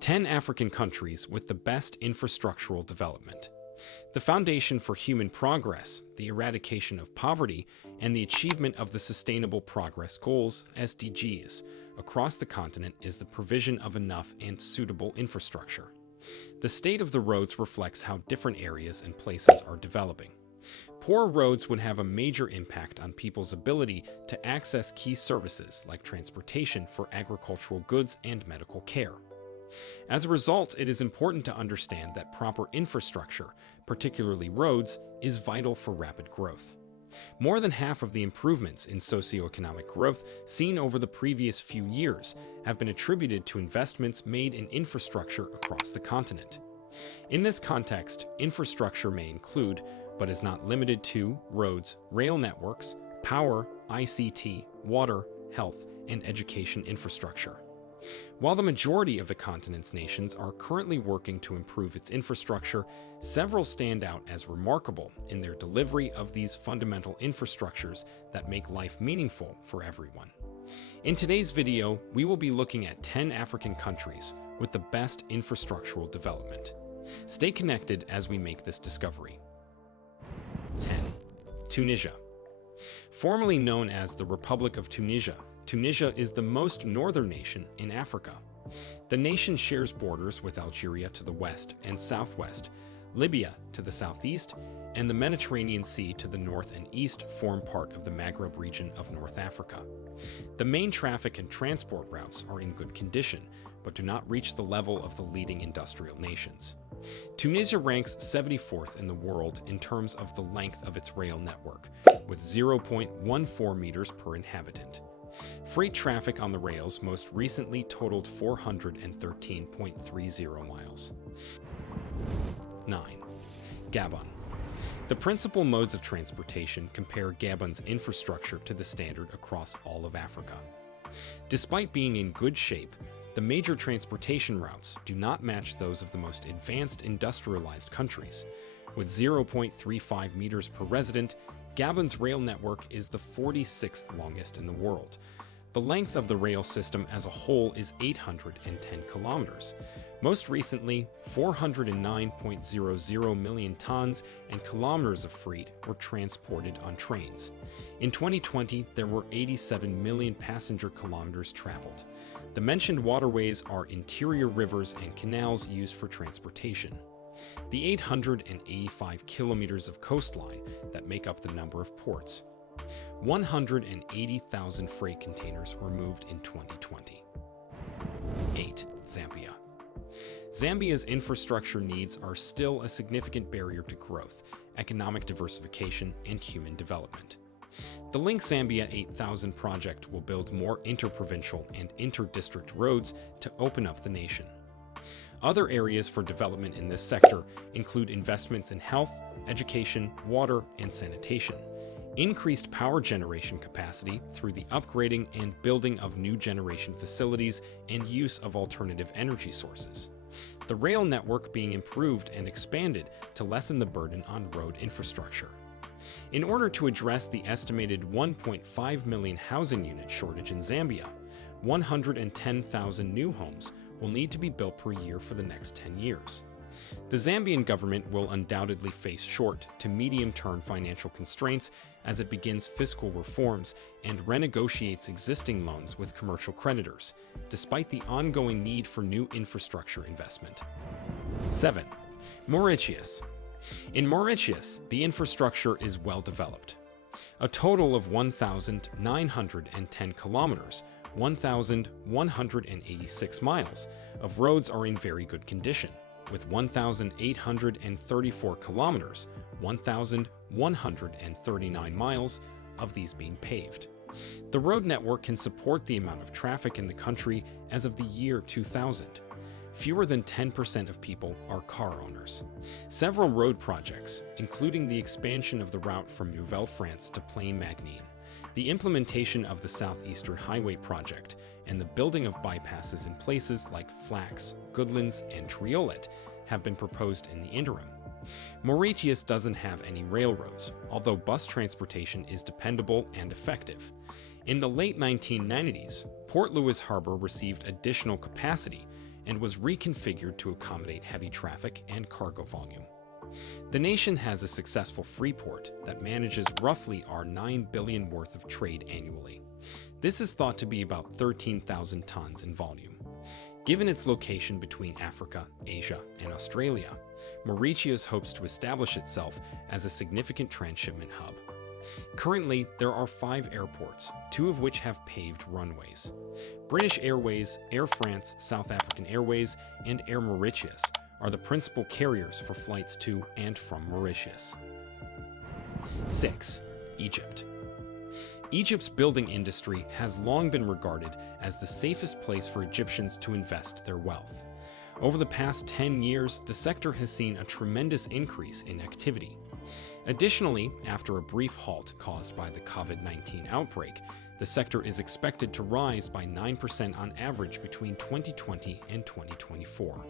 10 African countries with the best infrastructural development. The foundation for human progress, the eradication of poverty, and the achievement of the Sustainable Progress Goals, SDGs, across the continent is the provision of enough and suitable infrastructure. The state of the roads reflects how different areas and places are developing. Poor roads would have a major impact on people's ability to access key services like transportation for agricultural goods and medical care. As a result, it is important to understand that proper infrastructure, particularly roads, is vital for rapid growth. More than half of the improvements in socioeconomic growth seen over the previous few years have been attributed to investments made in infrastructure across the continent. In this context, infrastructure may include, but is not limited to, roads, rail networks, power, ICT, water, health, and education infrastructure. While the majority of the continent's nations are currently working to improve its infrastructure, several stand out as remarkable in their delivery of these fundamental infrastructures that make life meaningful for everyone. In today's video, we will be looking at 10 African countries with the best infrastructural development. Stay connected as we make this discovery. 10. Tunisia. Formerly known as the Republic of Tunisia, Tunisia is the most northern nation in Africa. The nation shares borders with Algeria to the west and southwest, Libya to the southeast, and the Mediterranean Sea to the north and east form part of the Maghreb region of North Africa. The main traffic and transport routes are in good condition, but do not reach the level of the leading industrial nations. Tunisia ranks 74th in the world in terms of the length of its rail network, with 0.14 meters per inhabitant. Freight traffic on the rails most recently totaled 413.30 miles. 9. Gabon. The principal modes of transportation compare Gabon's infrastructure to the standard across all of Africa. Despite being in good shape, the major transportation routes do not match those of the most advanced industrialized countries. With 0.35 meters per resident, Gabon's rail network is the 46th longest in the world. The length of the rail system as a whole is 810 kilometers. Most recently, 409.00 million tons and kilometers of freight were transported on trains. In 2020, there were 87 million passenger kilometers traveled. The mentioned waterways are interior rivers and canals used for transportation. The 885 kilometers of coastline that make up the number of ports. 180,000 freight containers were moved in 2020. 8. Zambia. Zambia's infrastructure needs are still a significant barrier to growth, economic diversification, and human development. The Link Zambia 8000 project will build more interprovincial and inter-district roads to open up the nation. Other areas for development in this sector include investments in health, education, water, and sanitation, increased power generation capacity through the upgrading and building of new generation facilities, and use of alternative energy sources. The rail network being improved and expanded to lessen the burden on road infrastructure. In order to address the estimated 1.5 million housing unit shortage in Zambia, 110,000 new homes will need to be built per year for the next 10 years. The Zambian government will undoubtedly face short to medium-term financial constraints as it begins fiscal reforms and renegotiates existing loans with commercial creditors, despite the ongoing need for new infrastructure investment. 7. Mauritius. In Mauritius, the infrastructure is well developed. A total of 1,910 kilometers, 1,186 miles, of roads are in very good condition, with 1,834 kilometers, 1,139 miles, of these being paved. The road network can support the amount of traffic in the country as of the year 2000. Fewer than 10% of people are car owners. Several road projects, including the expansion of the route from Nouvelle-France to Plaine-Magnine, the implementation of the Southeastern Highway project, and the building of bypasses in places like Flax, Goodlands, and Triolet, have been proposed in the interim. Mauritius doesn't have any railroads, although bus transportation is dependable and effective. In the late 1990s, Port Louis Harbor received additional capacity, and was reconfigured to accommodate heavy traffic and cargo volume. The nation has a successful free port that manages roughly our $9 billion worth of trade annually. This is thought to be about 13,000 tons in volume. Given its location between Africa, Asia, and Australia, Mauritius hopes to establish itself as a significant transshipment hub. Currently, there are 5 airports, 2 of which have paved runways. British Airways, Air France, South African Airways, and Air Mauritius are the principal carriers for flights to and from Mauritius. 6. Egypt. Egypt's building industry has long been regarded as the safest place for Egyptians to invest their wealth. Over the past 10 years, the sector has seen a tremendous increase in activity. Additionally, after a brief halt caused by the COVID-19 outbreak, the sector is expected to rise by 9% on average between 2020 and 2024.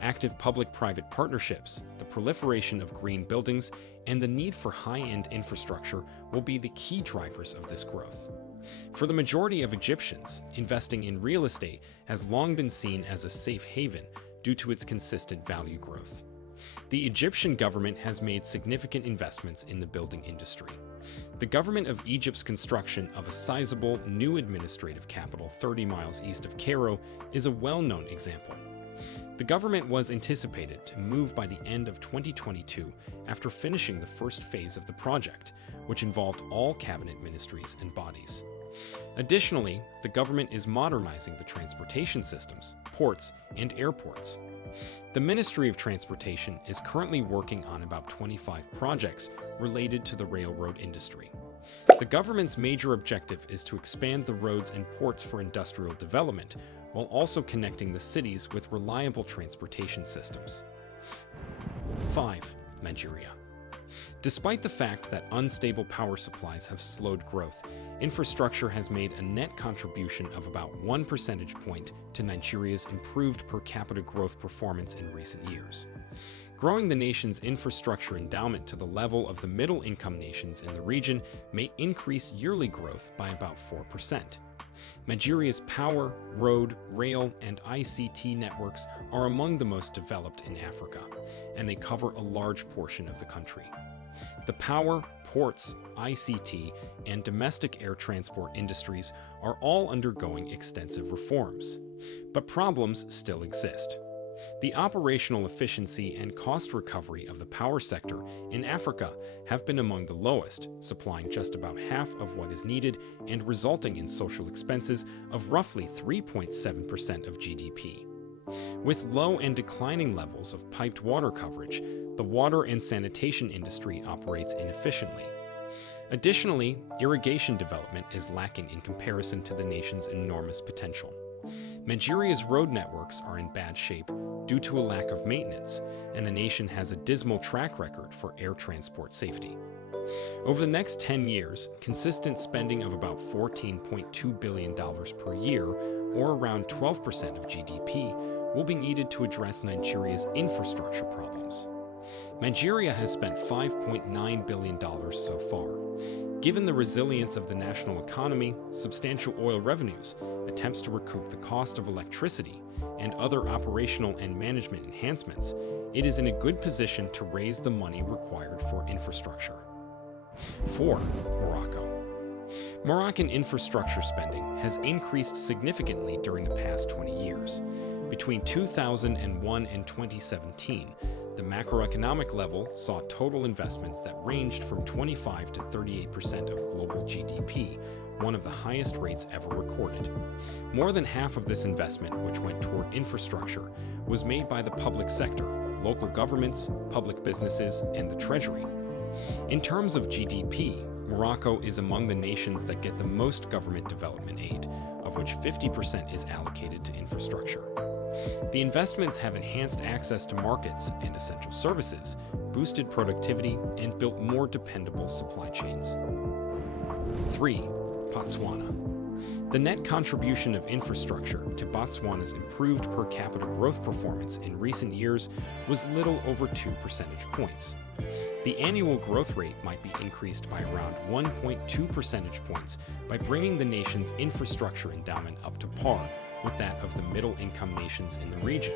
Active public-private partnerships, the proliferation of green buildings, and the need for high-end infrastructure will be the key drivers of this growth. For the majority of Egyptians, investing in real estate has long been seen as a safe haven due to its consistent value growth. The Egyptian government has made significant investments in the building industry. The government of Egypt's construction of a sizable new administrative capital 30 miles east of Cairo is a well-known example. The government was anticipated to move by the end of 2022 after finishing the first phase of the project, which involved all cabinet ministries and bodies. Additionally, the government is modernizing the transportation systems, ports, and airports. The Ministry of Transportation is currently working on about 25 projects related to the railroad industry. The government's major objective is to expand the roads and ports for industrial development, while also connecting the cities with reliable transportation systems. 5. Nigeria. Despite the fact that unstable power supplies have slowed growth, infrastructure has made a net contribution of about 1 percentage point to Nigeria's improved per capita growth performance in recent years. Growing the nation's infrastructure endowment to the level of the middle-income nations in the region may increase yearly growth by about 4%. Nigeria's power, road, rail, and ICT networks are among the most developed in Africa, and they cover a large portion of the country. The power, ports, ICT, and domestic air transport industries are all undergoing extensive reforms, but problems still exist. The operational efficiency and cost recovery of the power sector in Africa have been among the lowest, supplying just about half of what is needed and resulting in social expenses of roughly 3.7% of GDP. With low and declining levels of piped water coverage, the water and sanitation industry operates inefficiently. Additionally, irrigation development is lacking in comparison to the nation's enormous potential. Nigeria's road networks are in bad shape due to a lack of maintenance, and the nation has a dismal track record for air transport safety. Over the next 10 years, consistent spending of about $14.2 billion per year, or around 12% of GDP, will be needed to address Nigeria's infrastructure problems. Nigeria has spent $5.9 billion so far. Given the resilience of the national economy, substantial oil revenues, attempts to recoup the cost of electricity, and other operational and management enhancements, it is in a good position to raise the money required for infrastructure. 4. Morocco. Moroccan infrastructure spending has increased significantly during the past 20 years. Between 2001 and 2017, the macroeconomic level saw total investments that ranged from 25 to 38% of global GDP, one of the highest rates ever recorded. More than half of this investment, which went toward infrastructure, was made by the public sector, local governments, public businesses, and the treasury. In terms of GDP, Morocco is among the nations that get the most government development aid, of which 50% is allocated to infrastructure. The investments have enhanced access to markets and essential services, boosted productivity, and built more dependable supply chains. 3. Botswana. The net contribution of infrastructure to Botswana's improved per capita growth performance in recent years was little over 2 percentage points. The annual growth rate might be increased by around 1.2 percentage points by bringing the nation's infrastructure endowment up to par with that of the middle-income nations in the region.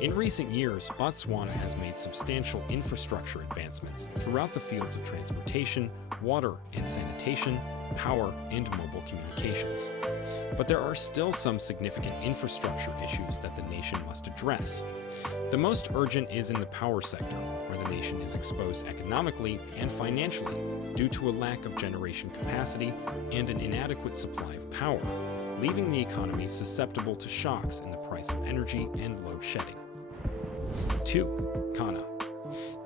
In recent years, Botswana has made substantial infrastructure advancements throughout the fields of transportation, water and sanitation, power, and mobile communications. But there are still some significant infrastructure issues that the nation must address. The most urgent is in the power sector, where the nation is exposed economically and financially due to a lack of generation capacity and an inadequate supply of power, leaving the economy susceptible to shocks in the price of energy and load shedding. 2. Ghana.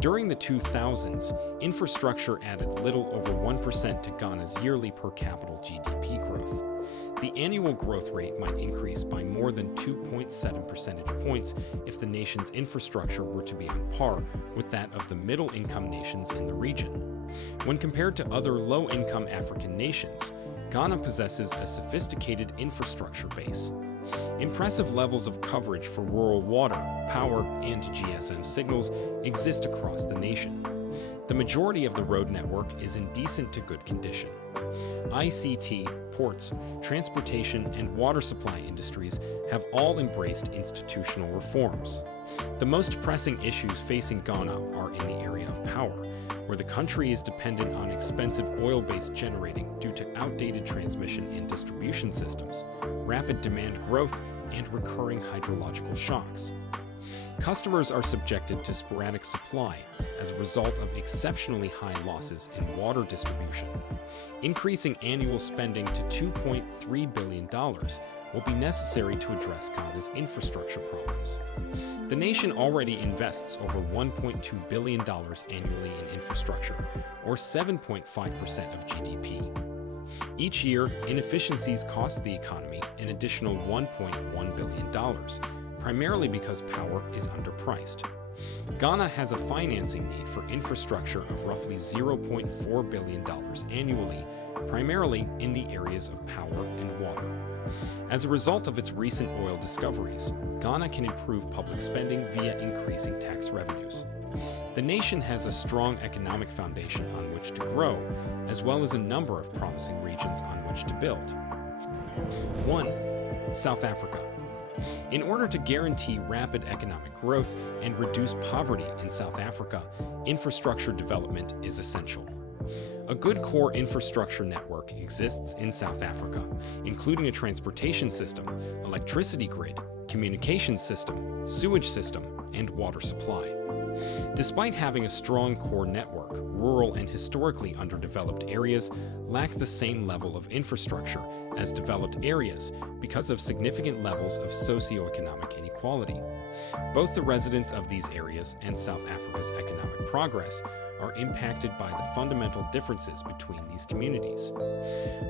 During the 2000s, infrastructure added little over 1% to Ghana's yearly per capita GDP growth. The annual growth rate might increase by more than 2.7 percentage points if the nation's infrastructure were to be on par with that of the middle-income nations in the region. When compared to other low-income African nations, Ghana possesses a sophisticated infrastructure base. Impressive levels of coverage for rural water, power, and GSM signals exist across the nation. The majority of the road network is in decent to good condition. ICT, ports, transportation, and water supply industries have all embraced institutional reforms. The most pressing issues facing Ghana are in the area of power, where the country is dependent on expensive oil-based generating due to outdated transmission and distribution systems, rapid demand growth, and recurring hydrological shocks. Customers are subjected to sporadic supply as a result of exceptionally high losses in water distribution. Increasing annual spending to $2.3 billion will be necessary to address Ghana's infrastructure problems. The nation already invests over $1.2 billion annually in infrastructure, or 7.5% of GDP. Each year, inefficiencies cost the economy an additional $1.1 billion, primarily because power is underpriced. Ghana has a financing need for infrastructure of roughly $0.4 billion annually, primarily in the areas of power and water. As a result of its recent oil discoveries, Ghana can improve public spending via increasing tax revenues. The nation has a strong economic foundation on which to grow, as well as a number of promising regions on which to build. 1. South Africa. In order to guarantee rapid economic growth and reduce poverty in South Africa, infrastructure development is essential. A good core infrastructure network exists in South Africa, including a transportation system, electricity grid, communications system, sewage system, and water supply. Despite having a strong core network, rural and historically underdeveloped areas lack the same level of infrastructure as developed areas because of significant levels of socioeconomic inequality. Both the residents of these areas and South Africa's economic progress are impacted by the fundamental differences between these communities.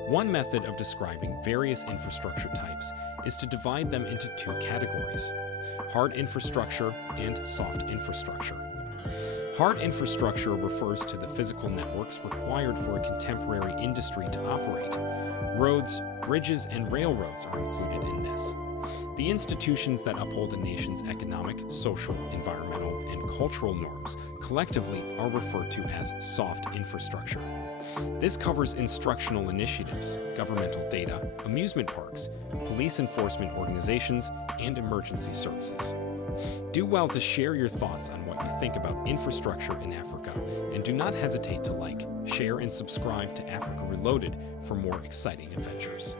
One method of describing various infrastructure types is to divide them into two categories: hard infrastructure and soft infrastructure. Hard infrastructure refers to the physical networks required for a contemporary industry to operate. Roads, bridges, and railroads are included in this. The institutions that uphold a nation's economic, social, environmental, and cultural norms collectively are referred to as soft infrastructure. This covers instructional initiatives, governmental data, amusement parks, police enforcement organizations, and emergency services. Do well to share your thoughts on what you think about infrastructure in Africa, and do not hesitate to like, share, and subscribe to Africa Reloaded for more exciting adventures.